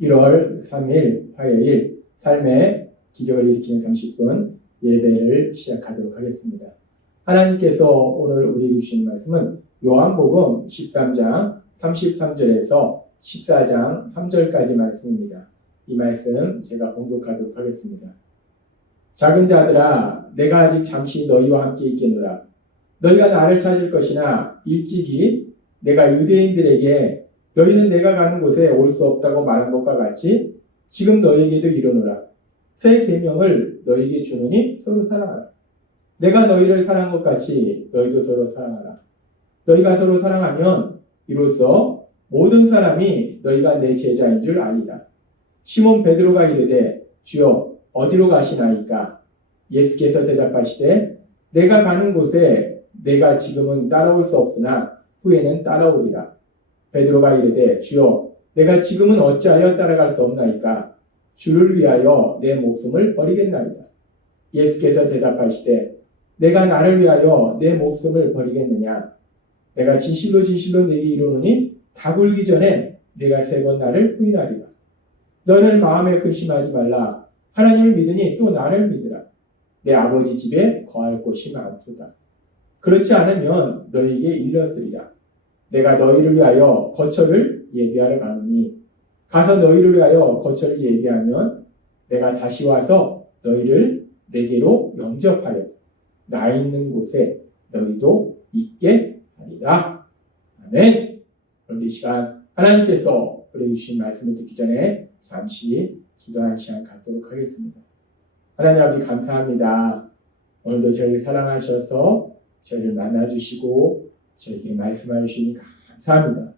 1월 3일 화요일 삶의 기적을 일으키는 30분 예배를 시작하도록 하겠습니다. 하나님께서 오늘 우리에게 주신 말씀은 요한복음 13장 33절에서 14장 3절까지 말씀입니다. 이 말씀 제가 봉독하도록 하겠습니다. 작은 자들아, 내가 아직 잠시 너희와 함께 있겠노라. 너희가 나를 찾을 것이나 일찍이 내가 유대인들에게 너희는 내가 가는 곳에 올 수 없다고 말한 것과 같이 지금 너희에게도 이르노라. 새 계명을 너희에게 주노니 서로 사랑하라. 내가 너희를 사랑한 것 같이 너희도 서로 사랑하라. 너희가 서로 사랑하면 이로써 모든 사람이 너희가 내 제자인 줄 알리라. 시몬 베드로가 이르되 주여 어디로 가시나이까? 예수께서 대답하시되 내가 가는 곳에 내가 지금은 따라올 수 없으나 후에는 따라오리라. 베드로가 이르되 주여 내가 지금은 어찌하여 따라갈 수 없나이까? 주를 위하여 내 목숨을 버리겠나이다. 예수께서 대답하시되 내가 나를 위하여 내 목숨을 버리겠느냐? 내가 진실로 진실로 내게 이르노니 다 굴기 전에 내가 세 번 나를 부인하리라. 너는 마음에 근심하지 말라. 하나님을 믿으니 또 나를 믿으라. 내 아버지 집에 거할 곳이 많도다. 그렇지 않으면 너희에게 일렀으리라. 내가 너희를 위하여 거처를 예비하러 가노니 가서 너희를 위하여 거처를 예비하면 내가 다시 와서 너희를 내게로 영접하여 나 있는 곳에 너희도 있게 하리라. 아멘. 그럼 이 시간 하나님께서 우리에게 주신 말씀을 듣기 전에 잠시 기도하는 시간 갖도록 하겠습니다. 하나님 아버지 감사합니다. 오늘도 저희를 사랑하셔서 저희를 만나주시고 저에게 말씀하여 주시니 감사합니다.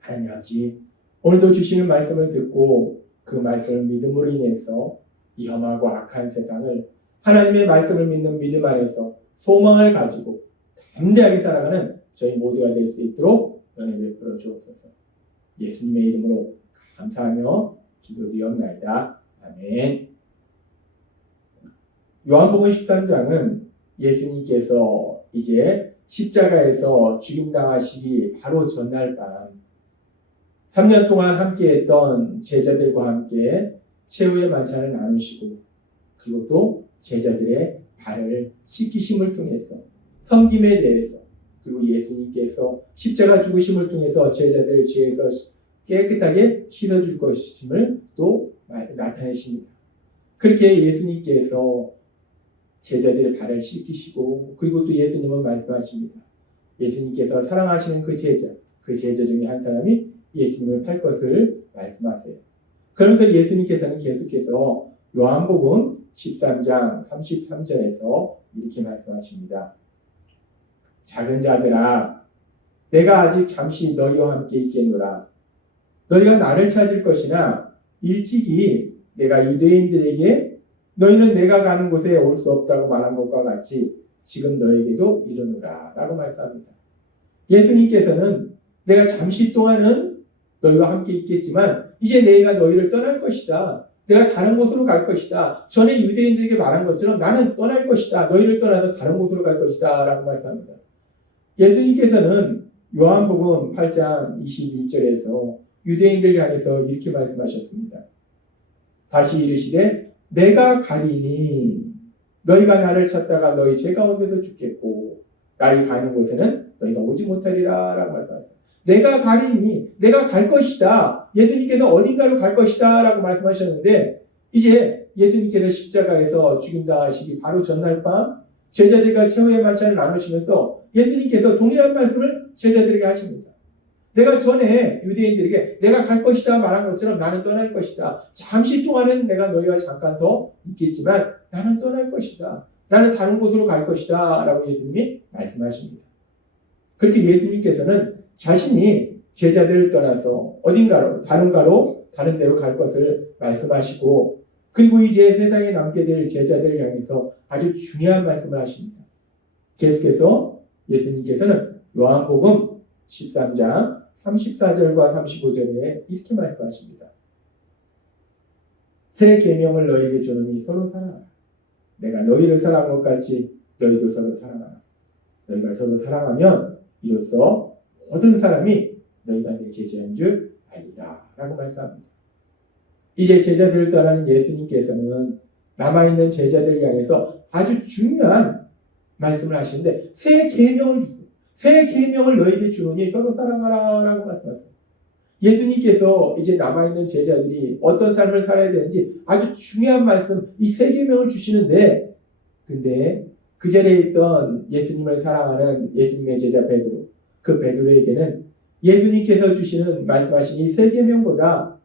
하나님 아버지, 오늘도 주시는 말씀을 듣고 그 말씀을 믿음으로 인해서 이 험하고 악한 세상을 하나님의 말씀을 믿는 믿음 안에서 소망을 가지고 담대하게 살아가는 저희 모두가 될 수 있도록 은혜 베풀어 주옵소서. 예수님의 이름으로 감사하며 기도드리옵나이다. 아멘. 요한복음 13장은 예수님께서 이제 십자가에서 죽임당하시기 바로 전날 밤 3년 동안 함께했던 제자들과 함께 최후의 만찬을 나누시고 그리고 또 제자들의 발을 씻기심을 통해서 섬김에 대해서 그리고 예수님께서 십자가 죽으심을 통해서 제자들의 죄에서 깨끗하게 씻어줄 것임을 또 나타내십니다. 그렇게 예수님께서 제자들의 발을 씻기시고 그리고 또 예수님은 말씀하십니다. 예수님께서 사랑하시는 그 제자 중에 한 사람이 예수님을 팔 것을 말씀하세요. 그러면서 예수님께서는 계속해서 요한복음 13장 33절에서 이렇게 말씀하십니다. 작은 자들아, 내가 아직 잠시 너희와 함께 있겠노라. 너희가 나를 찾을 것이나 일찍이 내가 유대인들에게 너희는 내가 가는 곳에 올 수 없다고 말한 것과 같이 지금 너에게도 이르노라 라고 말씀합니다. 예수님께서는 내가 잠시 동안은 너희와 함께 있겠지만 이제 내가 너희를 떠날 것이다. 내가 다른 곳으로 갈 것이다. 전에 유대인들에게 말한 것처럼 나는 떠날 것이다. 너희를 떠나서 다른 곳으로 갈 것이다 라고 말씀합니다. 예수님께서는 요한복음 8장 21절에서 유대인들 향해서 이렇게 말씀하셨습니다. 다시 이르시되 내가 가리니 너희가 나를 찾다가 너희 죄 가운데서 죽겠고 나의 가는 곳에는 너희가 오지 못하리라 라고 말씀하셨습니다. 내가 가리니 내가 갈 것이다. 예수님께서 어딘가로 갈 것이다 라고 말씀하셨는데 이제 예수님께서 십자가에서 죽임당하시기 바로 전날 밤 제자들과 최후의 만찬을 나누시면서 예수님께서 동일한 말씀을 제자들에게 하십니다. 내가 전에 유대인들에게 내가 갈 것이다 말한 것처럼 나는 떠날 것이다. 잠시 동안은 내가 너희와 잠깐 더 있겠지만 나는 떠날 것이다. 나는 다른 곳으로 갈 것이다 라고 예수님이 말씀하십니다. 그렇게 예수님께서는 자신이 제자들을 떠나서 어딘가로 다른 데로 갈 것을 말씀하시고 그리고 이제 세상에 남게 될 제자들을 향해서 아주 중요한 말씀을 하십니다. 계속해서 예수님께서는 요한복음 13장 34절과 35절에 이렇게 말씀하십니다. 새 계명을 너희에게 주노니 서로 사랑하라. 내가 너희를 사랑한 것 같이 너희도 서로 사랑하라. 너희가 서로 사랑하면 이로써 모든 사람이 너희가 내 제자인 줄 알리라 라고 말씀합니다. 이제 제자들을 떠나는 예수님께서는 남아있는 제자들을 향해서 아주 중요한 말씀을 하시는데 새 계명을 주세요. 새 계명을 너에게 주노니 서로 사랑하라 라고 말씀하세요. 예수님께서 이제 남아있는 제자들이 어떤 삶을 살아야 되는지 아주 중요한 말씀, 이 새 계명을 주시는데 근데 그 자리에 있던 예수님을 사랑하는 예수님의 제자 베드로, 그 베드로에게는 예수님께서 주시는 말씀하신 이 새 계명보다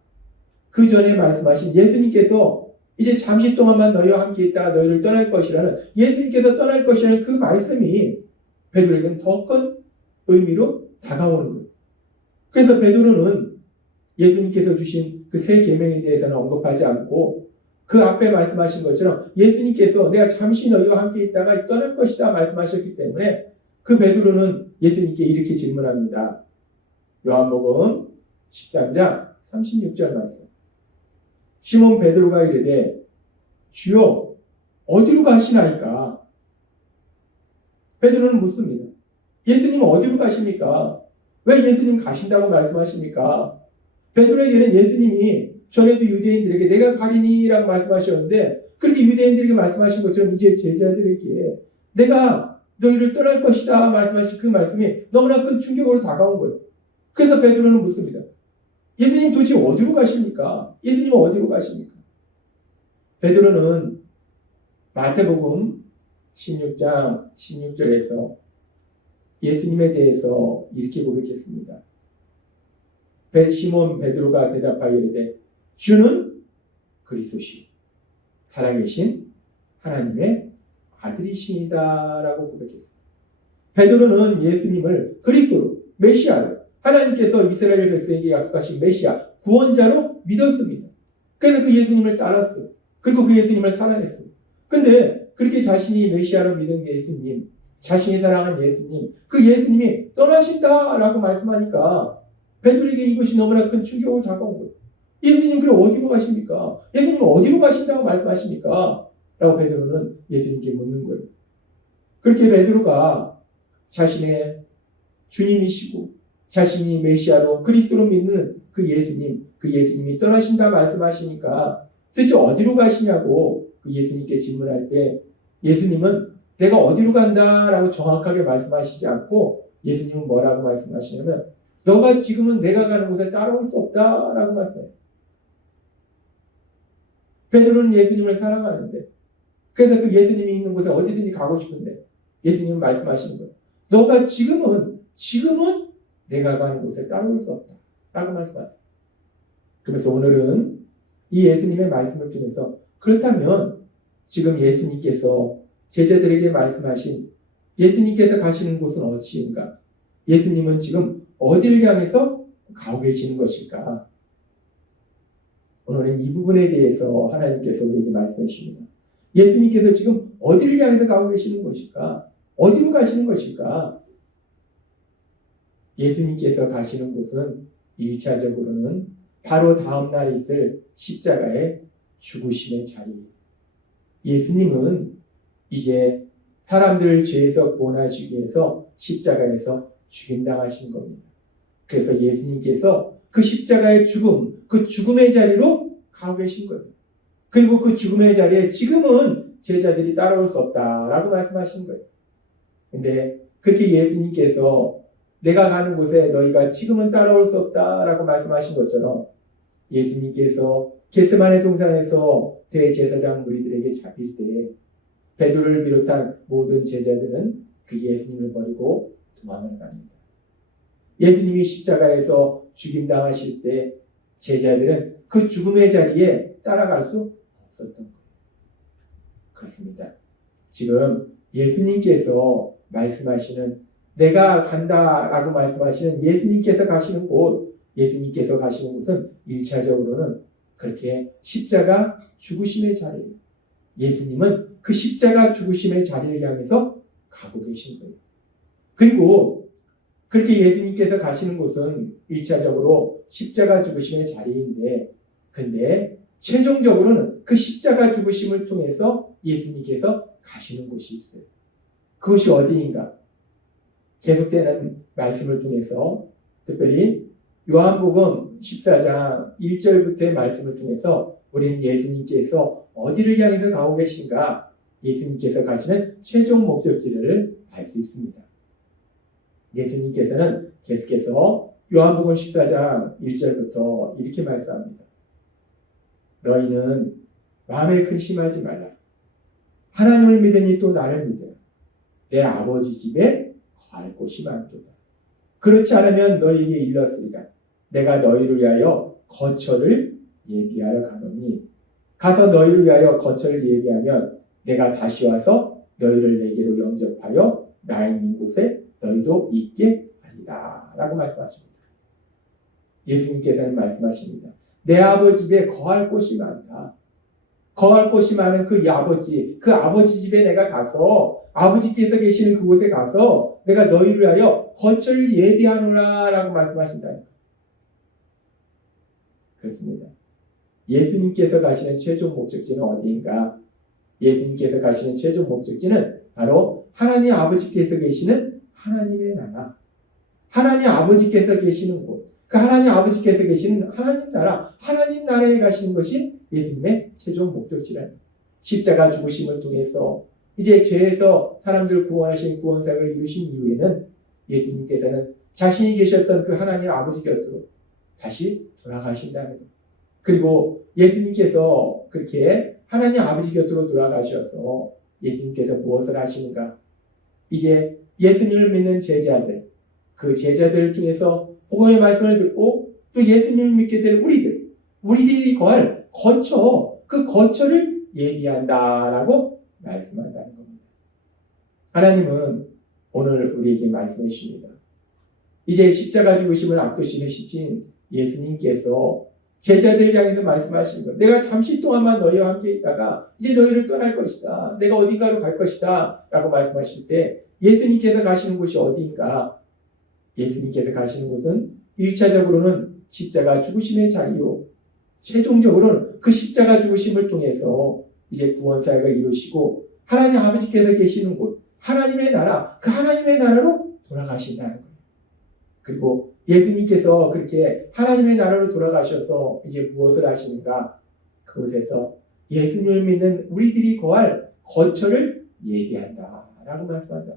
그 전에 말씀하신 예수님께서 이제 잠시 동안만 너희와 함께 있다가 너희를 떠날 것이라는 예수님께서 떠날 것이라는 그 말씀이 베드로에게는 더 큰 의미로 다가오는 거예요. 그래서 베드로는 예수님께서 주신 그 새 계명에 대해서는 언급하지 않고 그 앞에 말씀하신 것처럼 예수님께서 내가 잠시 너희와 함께 있다가 떠날 것이다 말씀하셨기 때문에 그 베드로는 예수님께 이렇게 질문합니다. 요한복음 13장 36절 말씀. 시몬 베드로가 이르되 주여 어디로 가시나이까? 베드로는 묻습니다. 예수님 어디로 가십니까? 왜 예수님 가신다고 말씀하십니까? 베드로에게는 예수님이 전에도 유대인들에게 내가 가리니라고 말씀하셨는데 그렇게 유대인들에게 말씀하신 것처럼 이제 제자들에게 내가 너희를 떠날 것이다 말씀하신 그 말씀이 너무나 큰 충격으로 다가온 거예요. 그래서 베드로는 묻습니다. 예수님 도대체 어디로 가십니까? 예수님은 어디로 가십니까? 베드로는 마태복음 16장 16절에서 예수님에 대해서 이렇게 고백했습니다. 시몬 베드로가 대답하여 이르되 주는 그리스도시요 살아계신 하나님의 아들이시니다 라고 고백했습니다. 베드로는 예수님을 그리스도로 메시아로 하나님께서 이스라엘 백성에게 약속하신 메시아 구원자로 믿었습니다. 그래서 그 예수님을 따랐어요. 그리고 그 예수님을 사랑했어요. 근데 그렇게 자신이 메시아로 믿은 예수님, 자신이 사랑한 예수님, 그 예수님이 떠나신다라고 말씀하니까 베드로에게 이것이 너무나 큰 충격으로 다가온 거예요. 예수님 그럼 어디로 가십니까? 예수님 어디로 가신다고 말씀하십니까? 라고 베드로는 예수님께 묻는 거예요. 그렇게 베드로가 자신의 주님이시고 자신이 메시아로 그리스도로 믿는 그 예수님이 떠나신다 말씀하시니까 도대체 어디로 가시냐고 그 예수님께 질문할 때 예수님은 내가 어디로 간다라고 정확하게 말씀하시지 않고 예수님은 뭐라고 말씀하시냐면 너가 지금은 내가 가는 곳에 따라올 수 없다라고 말씀해요. 베드로는 예수님을 사랑하는데 그래서 그 예수님이 있는 곳에 어디든지 가고 싶은데 예수님은 말씀하시는 거예요. 너가 지금은 내가 가는 곳에 따라올 수 없다 라고 말씀하세요. 그래서 오늘은 이 예수님의 말씀을 통해서 그렇다면 지금 예수님께서 제자들에게 말씀하신 예수님께서 가시는 곳은 어디인가? 예수님은 지금 어디를 향해서 가고 계시는 것일까? 오늘은 이 부분에 대해서 하나님께서 우리에게 말씀해 주십니다. 예수님께서 지금 어디를 향해서 가고 계시는 것일까? 어디로 가시는 것일까? 예수님께서 가시는 곳은 1차적으로는 바로 다음 날 있을 십자가의 죽으심의 자리. 예수님은 이제 사람들을 죄에서 구원하시기 위해서 십자가에서 죽임당하신 겁니다. 그래서 예수님께서 그 십자가의 죽음, 그 죽음의 자리로 가고 계신 거예요. 그리고 그 죽음의 자리에 지금은 제자들이 따라올 수 없다라고 말씀하신 거예요. 근데 그렇게 예수님께서 내가 가는 곳에 너희가 지금은 따라올 수 없다라고 말씀하신 것처럼 예수님께서 겟세마네 동산에서 대제사장 무리들에게 잡힐 때 베드로를 비롯한 모든 제자들은 그 예수님을 버리고 도망을 갑니다. 예수님이 십자가에서 죽임당하실 때 제자들은 그 죽음의 자리에 따라갈 수 없었던 거예요. 그렇습니다. 지금 예수님께서 말씀하시는 내가 간다라고 말씀하시는 예수님께서 가시는 곳, 예수님께서 가시는 곳은 1차적으로는 그렇게 십자가 죽으심의 자리예요. 예수님은 그 십자가 죽으심의 자리를 향해서 가고 계신 거예요. 그리고 그렇게 예수님께서 가시는 곳은 1차적으로 십자가 죽으심의 자리인데 근데 최종적으로는 그 십자가 죽으심을 통해서 예수님께서 가시는 곳이 있어요. 그것이 어디인가? 계속되는 말씀을 통해서 특별히 요한복음 14장 1절부터의 말씀을 통해서 우리는 예수님께서 어디를 향해서 가고 계신가, 예수님께서 가시는 최종 목적지를 알 수 있습니다. 예수님께서는 계속해서 요한복음 14장 1절부터 이렇게 말씀합니다. 너희는 마음에 근심하지 말라. 하나님을 믿으니 또 나를 믿으라. 내 아버지 집에 거할 곳이 많도다. 그렇지 않으면 너희에게 일렀으리라. 내가 너희를 위하여 거처를 예비하러 가노니 가서 너희를 위하여 거처를 예비하면 내가 다시 와서 너희를 내게로 영접하여 나 있는 곳에 너희도 있게 하리라 라고 말씀하십니다. 예수님께서는 말씀하십니다. 내 아버지 집에 거할 곳이 많다. 거할 곳이 많은 그 아버지 집에 내가 가서 아버지께서 계시는 그곳에 가서 내가 너희를 위하여 거처를 예비하노라 라고 말씀하신다니까. 그렇습니다. 예수님께서 가시는 최종 목적지는 어디인가? 예수님께서 가시는 최종 목적지는 바로 하나님 아버지께서 계시는 하나님의 나라, 하나님 아버지께서 계시는 곳, 그 하나님 아버지께서 계시는 하나님 나라, 하나님 나라에 가시는 것이 예수님의 최종 목적지라는 십자가 죽으심을 통해서 이제 죄에서 사람들을 구원하신 구원사역을 이루신 이후에는 예수님께서는 자신이 계셨던 그 하나님 아버지 곁으로 다시 돌아가신다는 것. 그리고 예수님께서 그렇게 하나님 아버지 곁으로 돌아가셔서 예수님께서 무엇을 하시는가? 이제 예수님을 믿는 제자들, 그 제자들을 통해서 복음의 말씀을 듣고 또 예수님을 믿게 될 우리들이 거할 거처, 그 거처를 예비한다라고 말씀한다는 겁니다. 하나님은 오늘 우리에게 말씀해 주십니다. 이제 십자가 죽으심을 앞두시신 예수님께서 제자들을 향해서 말씀하시는 것. 내가 잠시 동안만 너희와 함께 있다가 이제 너희를 떠날 것이다. 내가 어딘가로 갈 것이다. 라고 말씀하실 때 예수님께서 가시는 곳이 어디인가? 예수님께서 가시는 곳은 1차적으로는 십자가 죽으심의 자리요. 최종적으로는 그 십자가 죽으심을 통해서 이제 구원사역을 이루시고 하나님 아버지께서 계시는 곳, 하나님의 나라, 그 하나님의 나라로 돌아가신다는 거예요. 그리고 예수님께서 그렇게 하나님의 나라로 돌아가셔서 이제 무엇을 하시는가? 그곳에서 예수님을 믿는 우리들이 거할 거처를 예비한다라고 말씀한다.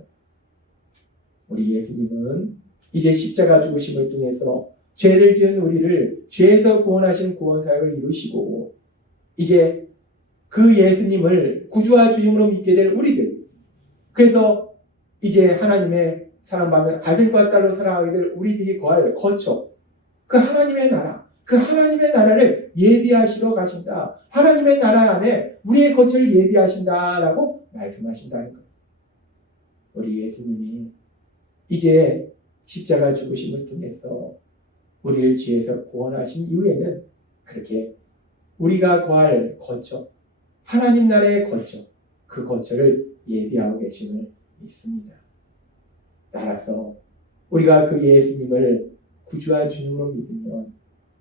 우리 예수님은 이제 십자가 죽으심을 통해서 죄를 지은 우리를 죄에서 구원하신 구원사역을 이루시고 이제 그 예수님을 구주와 주님으로 믿게 될 우리들, 그래서 이제 하나님의 사랑받는 아들과 딸로 살아가게 될 우리들이 거할 거처, 그 하나님의 나라, 그 하나님의 나라를 예비하시러 가신다. 하나님의 나라 안에 우리의 거처를 예비하신다라고 말씀하신다는 거예요. 우리 예수님이 이제 십자가 죽으심을 통해서 우리를 죄에서 구원하신 이후에는 그렇게 우리가 거할 거처, 하나님 나라의 거처, 그 거처를 예비하고 계심을 믿습니다. 따라서 우리가 그 예수님을 구주와 주님으로 믿으면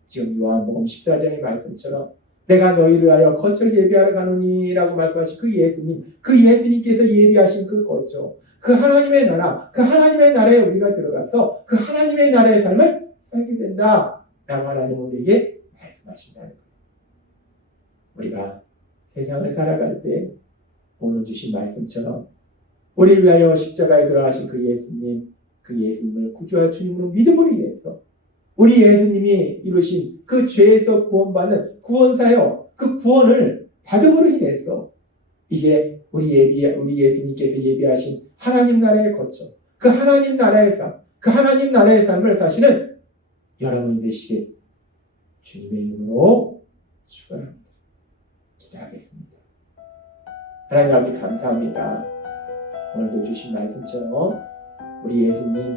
지금 요한복음 14장의 말씀처럼 내가 너희를 위하여 거처를 예비하러 가노니 라고 말씀하신 그 예수님께서 예비하신 그 거처, 그 하나님의 나라, 그 하나님의 나라에 우리가 들어가서 그 하나님의 나라의 삶을 살게 된다 라고 하나님 우리에게 말씀하신다는 거예요. 우리가 세상을 살아갈 때 오늘 주신 말씀처럼 우리를 위하여 십자가에 돌아가신 그 예수님을 구주와 주님으로 믿음으로 인해서 우리 예수님이 이루신 그 죄에서 구원받는 구원사역, 그 구원을 받음으로 인해서 이제 우리 예수님께서 예비하신 하나님 나라의 거처, 그 하나님 나라의 삶, 그 하나님 나라의 삶을 사시는 여러분이 되시길 주님의 이름으로 축원합니다. 기도하겠습니다. 하나님 아버지 감사합니다. 오늘도 주신 말씀처럼 우리 예수님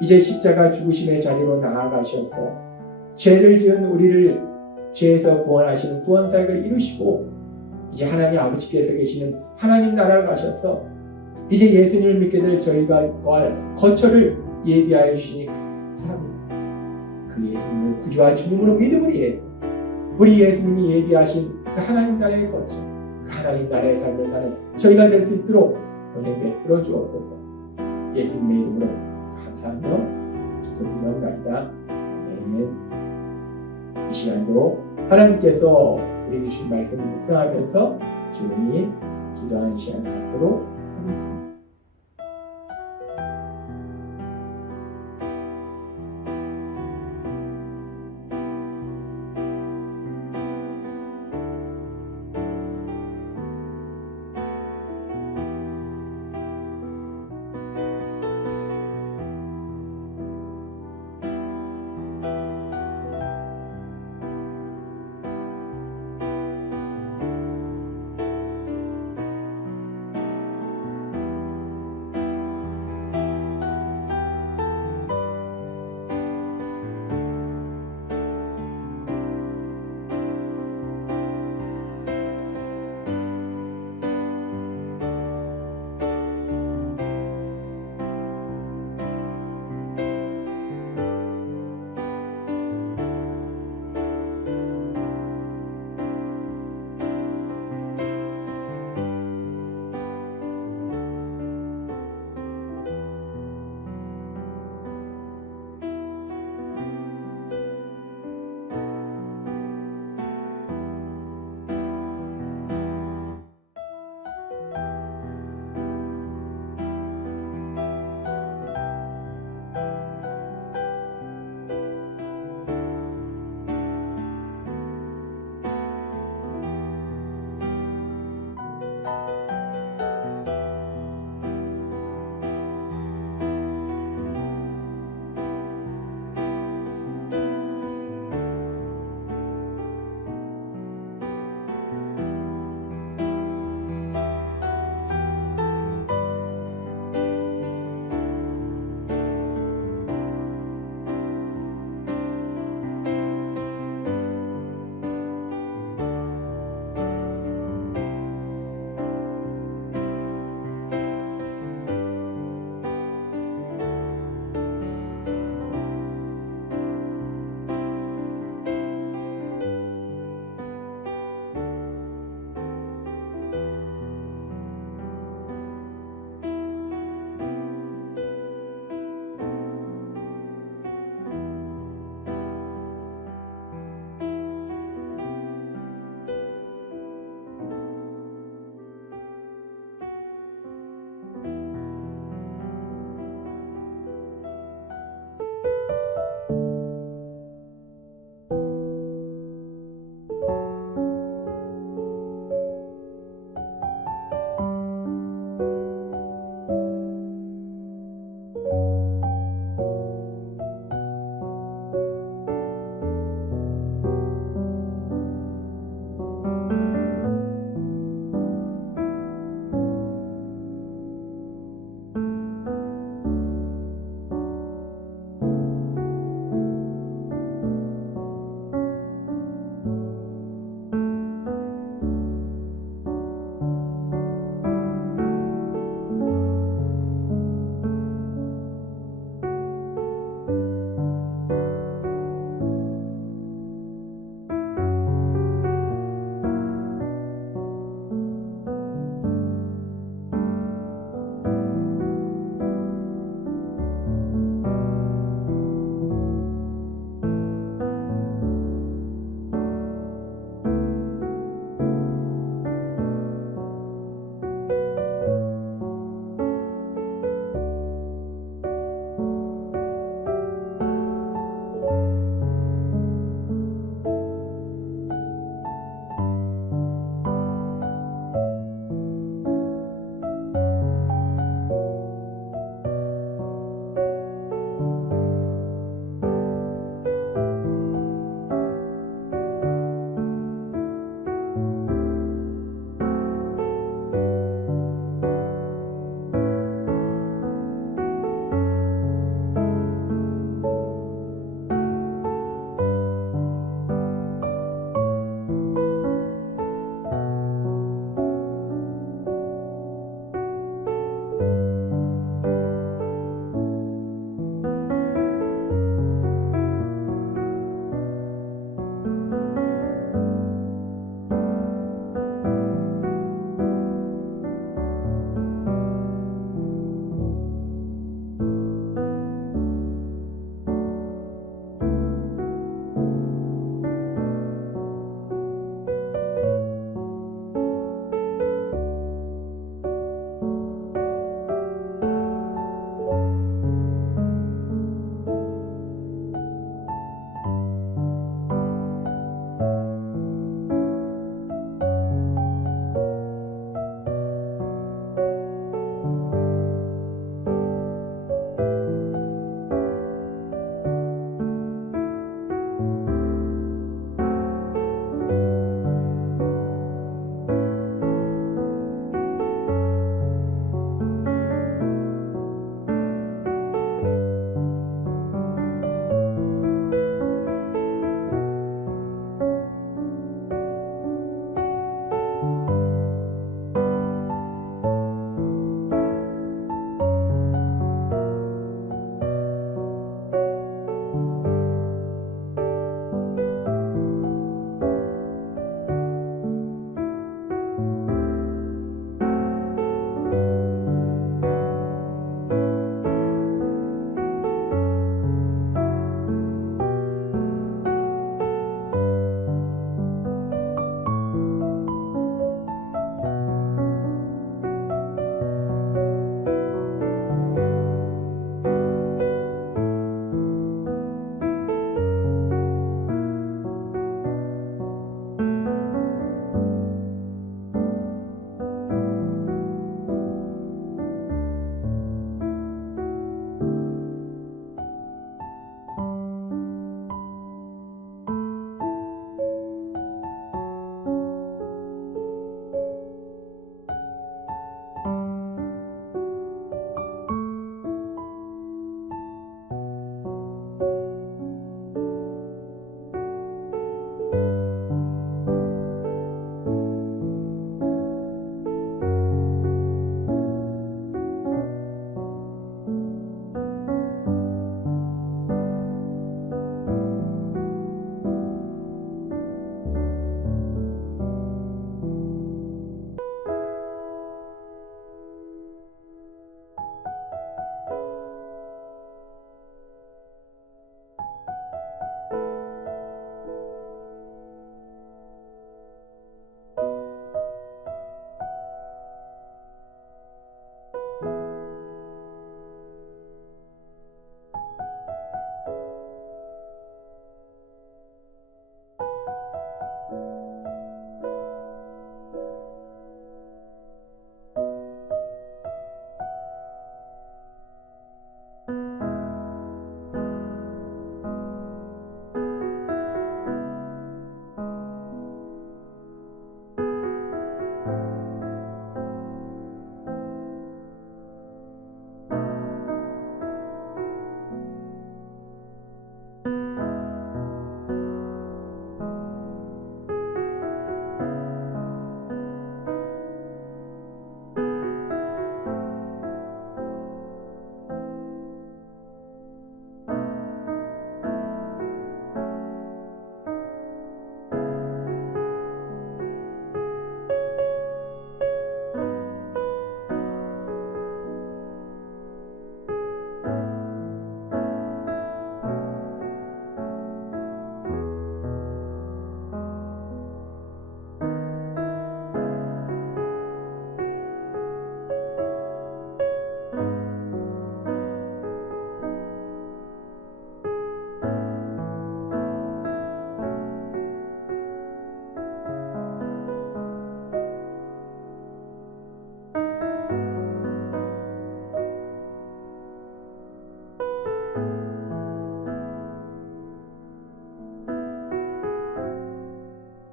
이제 십자가 죽으심의 자리로 나아가셔서 죄를 지은 우리를 죄에서 구원하시는 구원사역을 이루시고 이제 하나님 아버지께서 계시는 하나님 나라로 가셔서 이제 예수님을 믿게 될 저희가 거할 거처를 예비하여 주시니 감사합니다. 그 예수님을 구주와 주님으로 믿음으로 인해서 우리 예수님이 예비하신 그 하나님 나라의 거처, 그 하나님 나라의 삶을 사는 저희가 될 수 있도록 은혜 베풀어 주옵소서. 예수님의 이름으로 감사하며 기도드리옵나이다. 아멘. 아멘. 이 시간도 하나님께서 우리 주신 말씀을 묵상하면서 조용히 기도하는 시간 갖도록 하겠습니다.